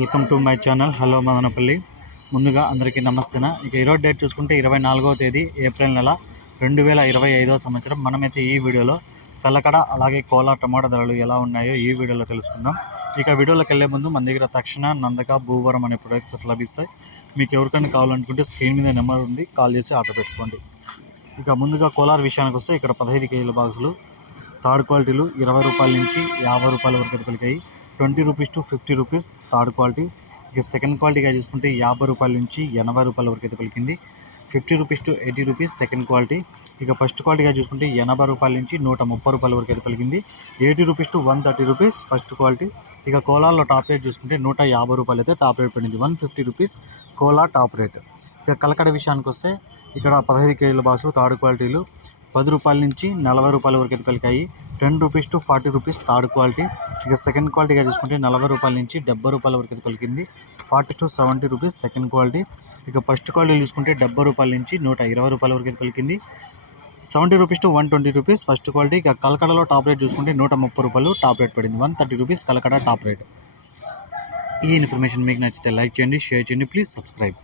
Welcome to my channel. Hello Madanapalle. ముందుగా అందరికీ నమస్తేనా? ఇక ఈరోజు డేట్ చూసుకుంటే ఇరవై నాలుగవ తేదీ ఏప్రిల్ నెల రెండు వేల ఇరవై ఐదవ సంవత్సరం. మనమైతే ఈ వీడియోలో కలకడ అలాగే కోలా టమాటా ధరలు ఎలా ఉన్నాయో ఈ వీడియోలో తెలుసుకుందాం. ఇక వీడియోలోకి వెళ్ళే ముందు మన దగ్గర తక్షణ నందక భూవరం అనే ప్రొడక్ట్స్ లభిస్తాయి. మీకు ఎవరికైనా కావాలనుకుంటే స్క్రీన్ మీద నెంబర్ ఉంది కాల్ చేసి ఆర్డర్ పెట్టుకోండి. ఇక ముందుగా కోలార్ విషయానికి వస్తే ఇక్కడ పదహైదు కేజీల బాక్సులు. థర్డ్ క్వాలిటీలు ఇరవై రూపాయల నుంచి యాభై రూపాయల వరకు అయితే పలికాయి twenty rupees to fifty rupees third quality. ఇక సెకండ్ క్వాలిటీగా చూసుకుంటే యాభై రూపాయల నుంచి ఎనభై రూపాయల వరకు అయితే పలికింది. Fifty rupees to eighty rupees second quality. ఇక ఫస్ట్ క్వాలిటీగా చూసుకుంటే ఎనభై రూపాయల నుంచి నూట ముప్పై రూపాయల వరకు అయితే పలికింది. Eighty rupees to one thirty rupees first quality. ఇక కోలాలో టాప్ రేట్ చూసుకుంటే నూట యాభై రూపాయలు అయితే టాప్ రేట్ పడింది. One fifty rupees Kola top rate. ఇక కలకడ విషయానికి వస్తే ఇక్కడ పదహైదు కేజీల బాక్సులు థర్డ్ క్వాలిటీలు. పది రూపాయల నుంచి నలభై రూపాయల వరకు అయితే పలికాయి ten rupees to forty rupees third quality. ఇక సెకండ్ క్వాలిటీగా చూసుకుంటే నలభై రూపాయల నుంచి డెబ్బై రూపాయల వరకు అయితే పలికింది forty to seventy rupees second quality. ఇక ఫస్ట్ క్వాలిటీ చూసుకుంటే డెబ్బై రూపాయల నుంచి నూట ఇరవై రూపాయల వరకు అయితే పలికింది seventy rupees to one twenty rupees first quality. ఇక కలకడలో టాప్ రేట్ చూసుకుంటే నూట ముప్పై రూపాయలు టాప్ రేట్ పడింది. One thirty rupees Kalakada top rate. ఈ ఇన్ఫర్మేషన్ మీకు నచ్చితే లైక్ చేయండి షేర్ చేయండి. Please subscribe.